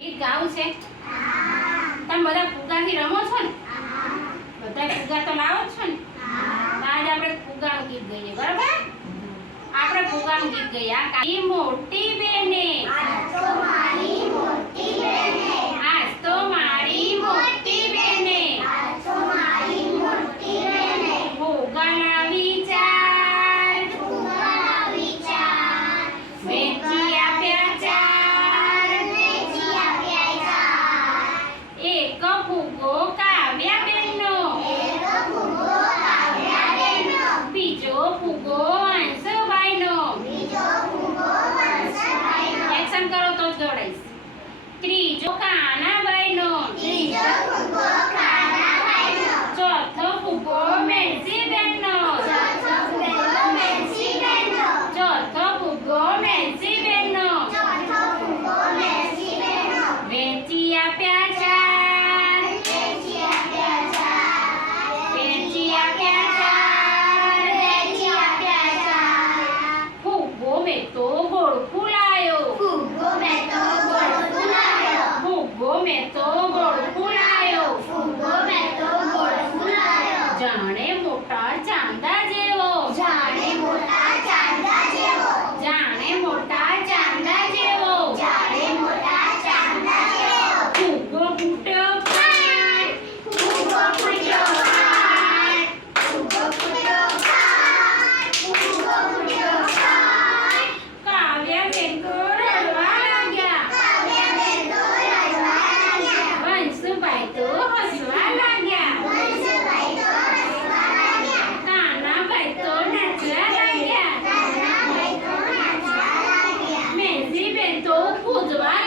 ગીત ગાવું છે? તમે બધા ફુગાથી રમો છો ને? બધા ફુગા તો લાવો છો ને? આજે આપણે ફુગાનું ગીત ગઈએ, બરાબર? આપણે ફુગાનું ગીત ગઈએ. આ મોટી બેને. મારી મોટી 干啥呢我怎么？